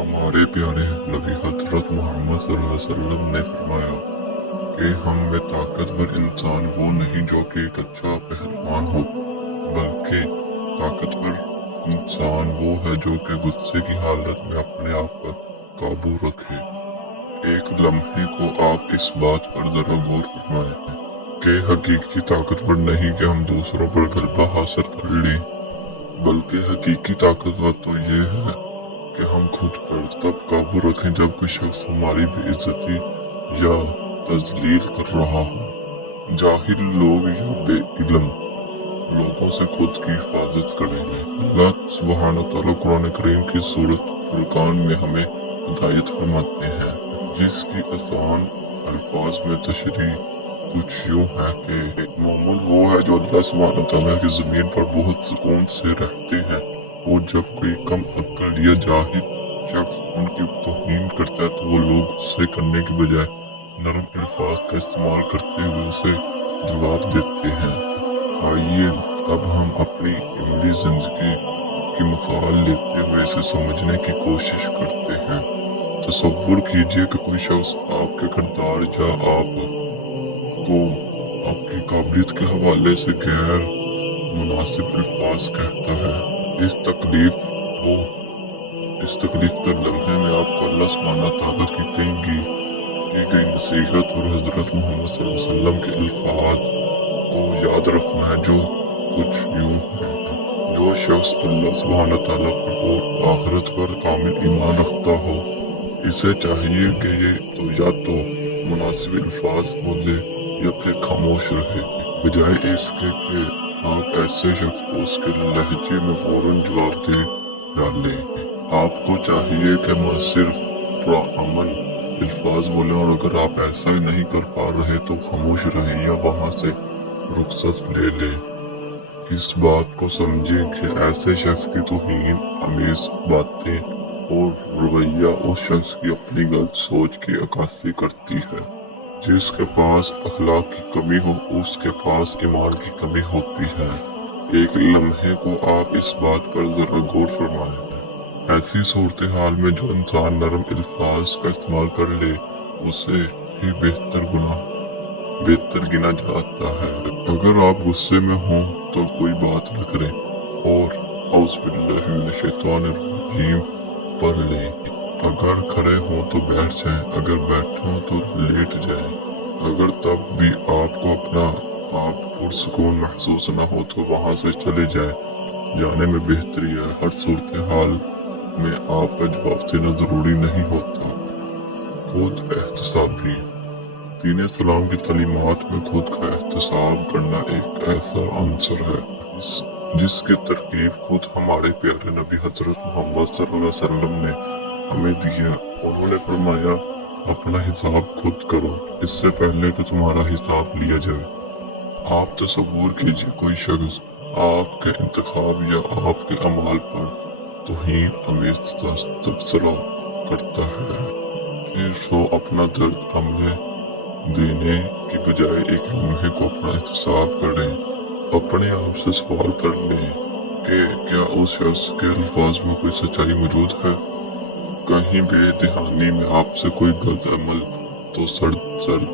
हमारे प्यारे नबी हजरत मोहम्मद सल्लल्लाहु अलैहि वसल्लम ने फरमाया कि हम में ताकतवर इंसान वो नहीं जो कि एक अच्छा पहलवान हो, बल्कि ताकतवर इंसान वो है जो कि गुस्से की हालत में अपने आप पर काबू रखे। एक लम्हे को आप इस बात पर जरा गौर फरमाएं कि हकीकी ताकतवर नहीं कि हम दूसरों पर गलबा हासिल कर लें, बल्कि हकीकी ताकतवर तो ये है कि हम खुद पर तब काबू रखें जब कोई शख्स हमारी बेइज्जती या तजलील कर रहा हो। जाहिल लोग या बेइल्म लोगों से खुद की हिफाजत करेंगे। अल्लाह सुब्हान तआला कुरान करीम की सूरत फुरकान में हमें हिदायत फरमाते हैं, जिसकी आसान अल्फाज में तशरीह कुछ यूँ है कि मोमिन वो है जो अल्लाह सुब्हान तआला की ज़मीन पर बहुत सुकून से रहते हैं, और जब कोई कम अक्ल या जाहिल शख्स उनकी तौहीन करता है तो वो लोग गुस्से करने की बजाय नरम अल्फाज का इस्तेमाल करते हुए उसे जवाब देते हैं। आइए अब हम अपनी अमली जिंदगी की मिसाल लेते हुए इसे समझने की कोशिश करते हैं। तसव्वुर कीजिए कि कोई शख्स आपके किरदार या आपको आपकी काबिलियत के हवाले से गैर मुनासिब अल्फाज कहता है। इस तकलीफ तर लम्हे में आपको अल्लाह सुब्हानहू तआला की गई नसीहत और हजरत मोहम्मद सल्लल्लाहु अलैहि वसल्लम के अल्फाज को याद रखना है, जो कुछ यूँ है। जो शख्स अल्लाह सुब्हानहू तआला पर और आखिरत पर कामिल ईमान रखता हो, इसे चाहिए कि ये तो या तो मुनासिब अल्फाज बोले या फिर खामोश रहे, बजाय इसके कि आप ऐसे शख्स को उसके लहजे में फौरन जवाब दे डालें। आपको चाहिए कि मैं सिर्फ पुरअमन अल्फाज बोले, और अगर आप ऐसा ही नहीं कर पा रहे तो खामोश रहें या वहाँ से रुखसत ले लें। इस बात को समझें कि ऐसे शख्स की तौहीन आमेज बातें और रवैया उस शख्स की अपनी गलत सोच की अक्कासी करती है। जिसके पास अखलाक की कमी हो उसके पास ईमान की कमी होती है। एक लम्हे को आप इस बात पर जरा गौर फरमाएं। ऐसी सूरत हाल में जो इंसान नरम अल्फाज का इस्तेमाल कर ले उसे ही बेहतर गिना जाता है। अगर आप गुस्से में हों तो कोई बात न करें और औज़ुबिल्लाहि मिनश्शैतानिर्रजीम पढ़ लें। अगर खड़े हों तो बैठ जाएं, अगर बैठे हों तो लेट जाएं। अगर तब भी आपको अपना आप पुरसुकून महसूस न हो तो वहाँ से चले जाएं। जाने में बेहतरी है। हर सूरत हाल में आपका जवाब देना जरूरी नहीं होता। खुद एहतसाबी दीन इस्लाम की तालीमात में खुद का एहतसाब करना एक ऐसा अंसर है जिसकी तरकीब खुद हमारे प्यारे नबी हजरत मोहम्मद सल्लल्लाहु अलैहि वसल्लम ने हमें दी है। उन्होंने फरमाया, अपना हिसाब खुद करो, इससे पहले कि तुम्हारा हिसाब लिया जाए। आप तसव्वुर कीजिए कोई शख्स आपके इंतखाब या आपके अमाल पर तौहीन आमेज तबसरा करता है, फिर वो अपना दर्द अमले देने की बजाय एक लम्हे को अपना एहतसाब करें। अपने आप से सवाल कर लें कि क्या उस शख्स के अल्फाज में कोई सच्चाई मौजूद है। कहीं बेदहानी में आपसे कोई गलत अमल तो सर्द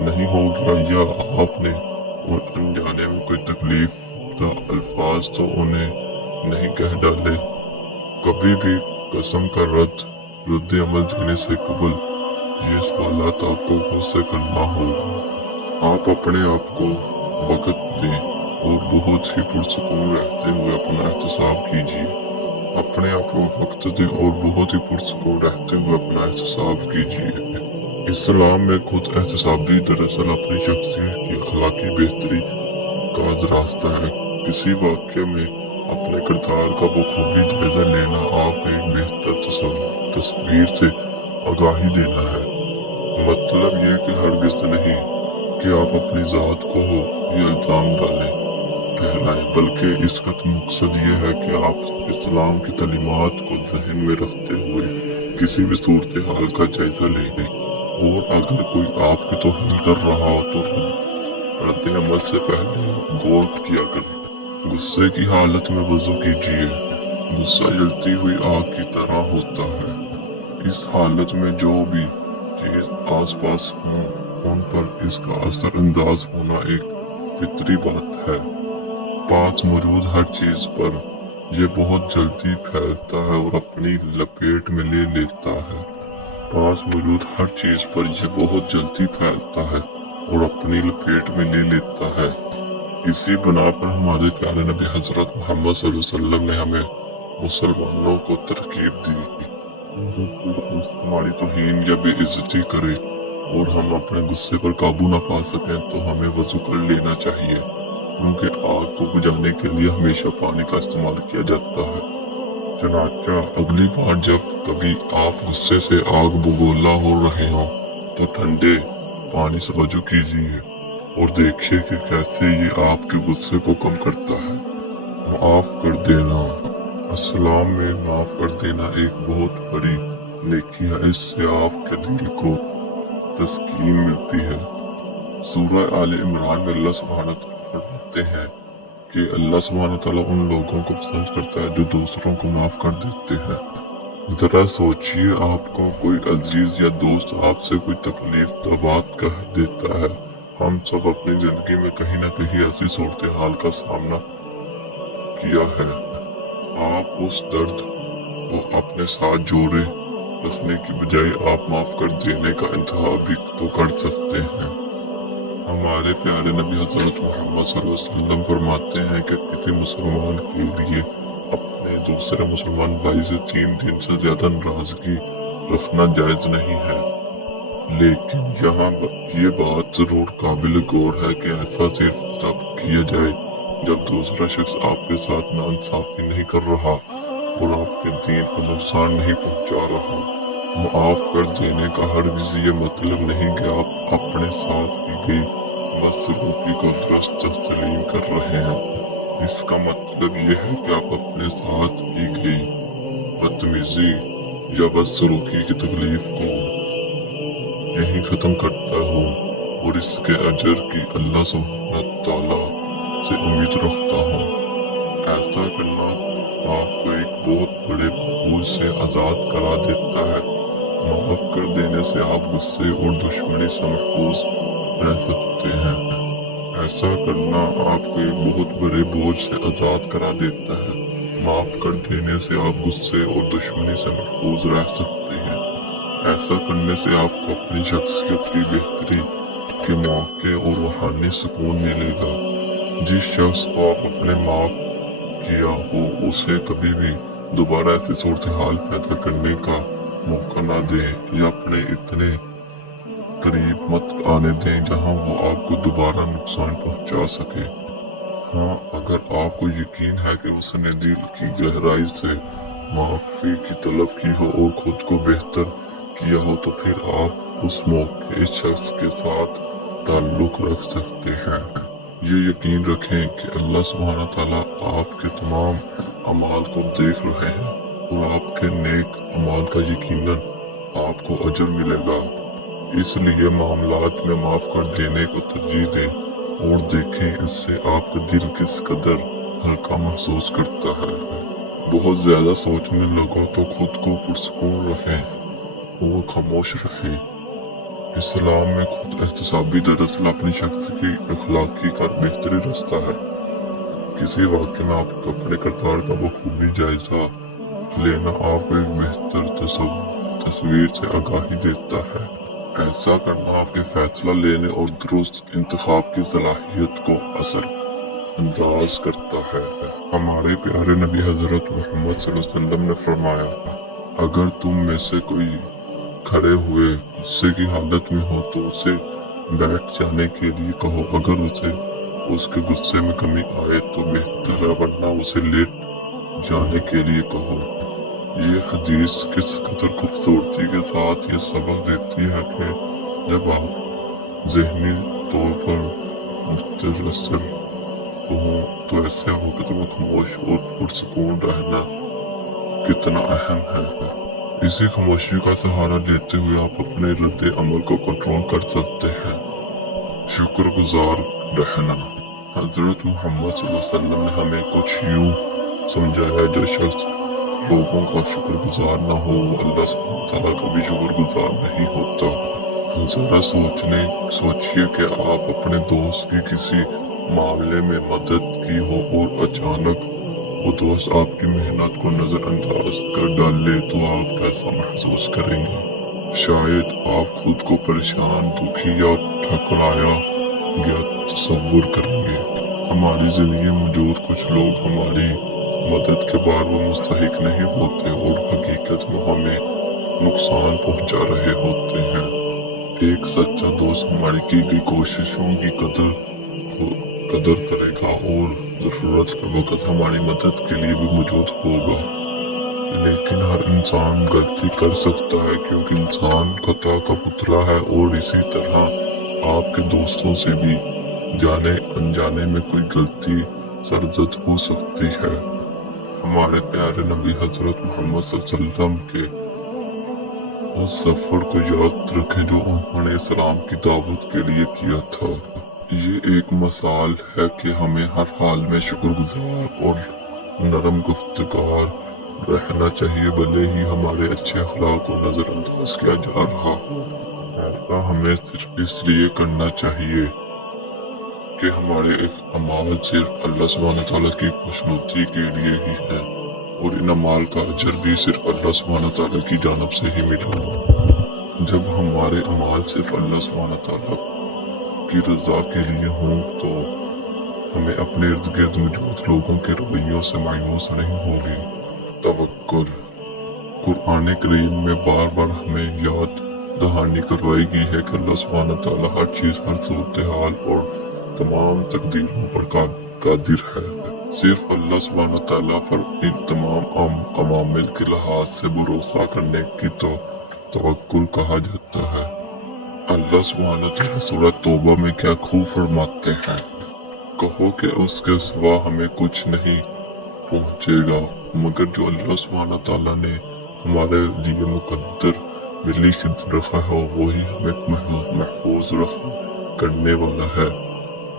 नहीं हो गया, या आपने उन अनजाने में कोई तकलीफ का अल्फाज तो उन्हें नहीं कह डाले। कभी भी कसम का रद्द अमल देने से कबल ये सवालात आपको खुद से करना होगा। आप अपने आप को वक़्त दें और बहुत ही पुरसुकून रहते हुए अपना एहतसाब कीजिए। अपने आप को वक़्त दें और बहुत ही पुरसुकून रहते हुए अपना एहतसाब कीजिए। इस्लाम में खुद एहतसाबी दरअसल अपनी शख्सियत की अखलाकी बेहतरी का रास्ता है। किसी वाक़े में अपने किरदार का बखूबी जायजा लेना आपको एक बेहतर तस्वीर से आगाही देना है। मतलब यह कि हरगिज़ नहीं कि आप अपनी ज़ात को ये इल्ज़ाम ठहराएं, बल्कि इसका मकसद ये है कि आप इस्लाम की तालीमात को ज़हन में रखते हुए किसी भी सूरत हाल का जायजा लें। और अगर कोई आपकी तौहीन कर रहा हो तो रद्द अमल से पहले गौर किया करें। गुस्से की हालत में वज़ू कीजिए। गुस्सा जलती हुई आग की तरह होता है। इस हालत में जो भी चीज आसपास हो उन पर इसका असरअंदाज होना एक फितरी बात है। पास मौजूद हर चीज पर यह बहुत जल्दी फैलता है और अपनी लपेट में ले लेता है। पास मौजूद हर चीज पर यह बहुत जल्दी फैलता है और अपनी लपेट में ले लेता है। इसी बना पर हमारे प्यारे नबी हजरत मोहम्मद सल्लल्लाहु अलैहि वसल्लम ने हमें मुसलमानों को तरकीब दी हमारी तौहीन या बेइज्जती करे और हम अपने गुस्से पर काबू न पा सकें तो हमें वजू कर लेना चाहिए, क्योंकि आग को बुझाने के लिए हमेशा पानी का इस्तेमाल किया जाता है। चनाचा अगली बार जब कभी आप गुस्से से आग बगोला हो रहे हो तो ठंडे पानी से वजू कीजिए और देखिए कि कैसे ये आपके गुस्से को कम करता है। माफ कर देना, अस्सलाम में माफ कर देना एक बहुत बड़ी नेकी है। इससे आपके दिल को तस्कीन मिलती है। सूरह आले इमरान में अल्लाह सुब्हानहू व तआला फरमाते हैं कि अल्लाह सुब्हानहू व तआला उन लोगों को पसंद करता है जो दूसरों को माफ कर देते हैं। जरा सोचिए, आपको कोई अजीज या दोस्त आपसे कोई तकलीफ तो बात कह देता है। हम सब अपनी जिंदगी में कहीं ना कहीं ऐसी सूरत हाल का सामना किया है। आप उस दर्द को अपने साथ जोड़े रखने की बजाय आप माफ कर देने का इंतखाब भी तो कर सकते हैं। हमारे प्यारे नबी हजरत मोहम्मद सल्लल्लाहु अलैहि वसल्लम फरमाते हैं कि किसी मुसलमान के लिए अपने दूसरे मुसलमान भाई से 3 दिन से ज्यादा नाराजगी रखना जायज नहीं है। लेकिन यहाँ ये बात जरूर काबिल गौर है कि ऐसा सिर्फ तब किया जाए जब दूसरा शख्स आपके साथ नाइंसाफी नहीं कर रहा और आपके दीन को नुकसान नहीं पहुंचा रहा। माफ कर देने का हरगिज़ ये मतलब नहीं कि आप अपने साथ की गई बदसलूकी को दुरुस्त तस्लीम कर रहे हैं। इसका मतलब ये है कि आप अपने साथ की गई बदतमीजी या बदसलूकी की तकलीफ को यहीं खत्म करता हो और इसके अजर की अल्लाह सुब्हानहू व तआला से उम्मीद रखता हूँ। ऐसा करना आपको एक बहुत बड़े बोझ से आज़ाद करा देता है। माफ कर देने से आप गुस्से और दुश्मनी से महफूज रह सकते हैं। ऐसा करना आपको एक बहुत बड़े बोझ से आज़ाद करा देता है। माफ कर देने से आप गुस्से और दुश्मनी से महफूज रह सकते हैं। ऐसा करने से आपको अपनी शख्सियत की बेहतरी के मौके और रूहानी सुकून मिलेगा। जिस शख्स को आप अपने माफ किया हो उसे कभी भी दोबारा ऐसी सूरत हाल पैदा करने का मौका ना दें या अपने इतने करीब मत आने दें जहां वो आपको दोबारा नुकसान पहुंचा सके। हाँ, अगर आपको यकीन है कि उसने दिल की गहराई से माफी की तलब की हो और खुद को बेहतर किया हो तो फिर आप उस मौके शख्स के साथ ताल्लुक रख सकते हैं। ये यकीन रखें कि अल्लाह सुब्हानहू व तआला आपके तमाम अमाल को देख रहे हैं और आपके नेक अमाल का यकीनन आपको अजर मिलेगा। इसलिए मामलात में माफ कर देने को तरजीह दें और देखें इससे आपका दिल किस कदर हल्का महसूस करता है। बहुत ज्यादा सोचने लगो तो खुद को पुरसुकून रखें और खामोश रहें। इस्लाम में खुद एहतसाबी दरअसल अपनी शख्स की अखलाकी का बेहतरीन रास्ता है। किसी वाक़े में आपको अपने किरदार का बखूबी जायजा लेना आपको एक बेहतर तस्वीर से आगाही देता है। ऐसा करना आपके फैसला लेने और दुरुस्त इंतखाब की सलाहियत को असर अंदाज करता है। हमारे प्यारे नबी हजरत मोहम्मद सल्लल्लाहु अलैहि वसल्लम ने फरमाया, अगर तुम में से कोई खड़े हुए गुस्से की हालत में हो तो उसे बैठ जाने के लिए कहो। अगर उसे उसके गुस्से में कमी आए तो बेहतर है, वरना उसे लेट जाने के लिए कहो। ये हदीस किस कदर खूबसूरती के साथ ये सबक देती है कि जब आप ज़हनी तौर पर मुस्तरसल हो तो ऐसे वक्त में खामोश और पुरसुकून रहना कितना अहम है। इसी खामोशी का सहारा लेते हुए आप अपने रद्द अमल को कंट्रोल कर सकते हैं। शुक्रगुजार रहना। हजरत मोहम्मद सल्लल्लाहु अलैहि वसल्लम ने हमें कुछ यूं समझाया, जो शख्स लोगों का शुक्रगुजार न हो, अल्लाह सुब्हानहू तआला का भी शुक्रगुजार नहीं होता। जरा सोचिए कि आप अपने दोस्त की किसी मामले में मदद की हो और अचानक वो दोस्त आपकी मेहनत को नजरअंदाज कर डाले तो आप कैसा महसूस करेंगे? शायद आप खुद को परेशान, दुखी या ठकराया गया तस्वुर करेंगे। हमारी जिंदगी में मौजूद कुछ लोग हमारी मदद के बाद वो मुस्तहिक नहीं होते और हकीकत में हमें नुकसान पहुंचा रहे होते हैं। एक सच्चा दोस्त हमारी की गई कोशिशों की कदर करेगा और जरूरत के वक्त हमारी मदद के लिए भी मौजूद होगा। लेकिन हर इंसान गलती कर सकता है क्योंकि इंसान खता का पुतला है और इसी तरह आपके दोस्तों से भी जाने अनजाने में कोई गलती सरजद हो सकती है। हमारे प्यारे नबी हजरत मोहम्मद सल्लल्लाहु अलैहि वसल्लम के उस सफर को याद रखें जो उन्होंने इस्लाम की दावत के लिए किया था। ये एक मिसाल है कि हमें हर हाल में शुक्रगुजार और नरम गुफ्तगार रहना चाहिए, भले ही हमारे अच्छे अखलाक को नजरअंदाज किया जा रहा हो। ऐसा हमें सिर्फ इसलिए करना चाहिए कि हमारे एक अमाल सिर्फ अल्लाह सुब्हानहू तआला की खुशनुदी के लिए ही है और इन अमाल का अजर भी सिर्फ अल्लाह सुब्हानहू तआला की जानिब से ही मिलेगा। जब हमारे अमाल सिर्फ अल्लाह सुब्हानहू तआला की रजा के लिए हों तो हमें अपने इर्द गिर्द मौजूद लोगों के रवैयों से मायूस नहीं होगी। तवक्कुल। कुरान करीम में बार बार हमें याद दहानी करवाई गई है कि अल्लाह सुब्हानहू तआला हर चीज़, हर सूरत हाल और तमाम तकदीरों पर कादिर है। सिर्फ अल्लाह सुब्हानहू तआला पर इन तमाम अमामिल के लिहाज से भरोसा करने की तो तवक्कुल कहा जाता है। अल्लाह सुब्हानहू तआला सूरह तौबा में क्या खूब फरमाते हैं, कहो कि उसके सिवा हमें कुछ नहीं पहुँचेगा मगर जो अल्लाह सुब्हानहू तआला ने हमारे लिए मुकद्दर में लिख रखा है वही हमें महफूज करने वाला है।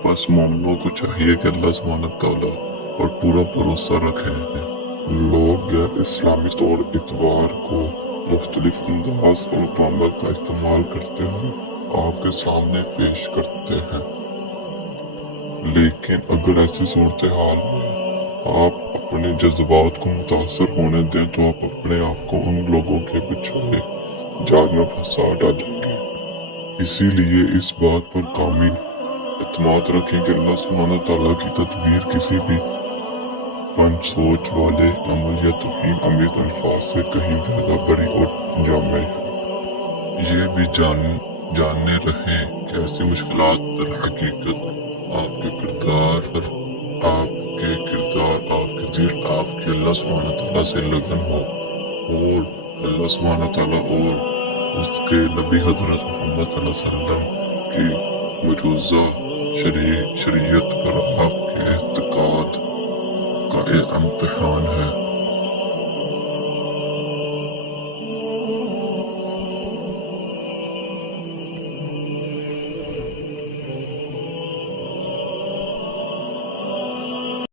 बस मोमिनों को चाहिए कि अल्लाह सुब्हानहू तआला पर पूरा भरोसा रखें। लोग गैर इस्लामी तौर इतवार को मुख्तलिफ अंदाज और ग्रामर का इस्तेमाल करते हुए आपके सामने पेश करते हैं, लेकिन अगर ऐसी सूरत हाल में आप अपने जज्बात को मुतासर होने दें तो आप अपने आप को उन लोगों के पिछले जाल में फंसा डालेंगे। इसीलिए इस बात पर कामिल एतमाद रखें कि अल्लाह सुब्हानहू तआला की तदबीर किसी भी पंच सोच वाले अमल या तौहीन अमीर अल्फाज से कहीं ज्यादा बड़ी और जामे है। ये भी जानने रहे कि ऐसी मुश्किलात दर हकीकत आपके किरदार, आपके दिल, आपके अल्लाह सुब्हानहू तआला से लगन हो और अल्लाह सुब्हानहू तआला और उसके नबी हजरत मोहम्मद सल्लल्लाहु अलैहि वसल्लम की मौजूदा शरीयत पर आपके एतकाद का एक इम्तिहान है।